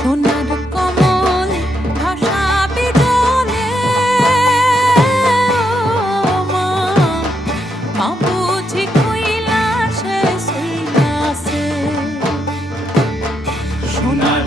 সোনার কমল ভাসাবে জলে, ও মা, মা বুঝি কইলা সে সইলাছে। সোনার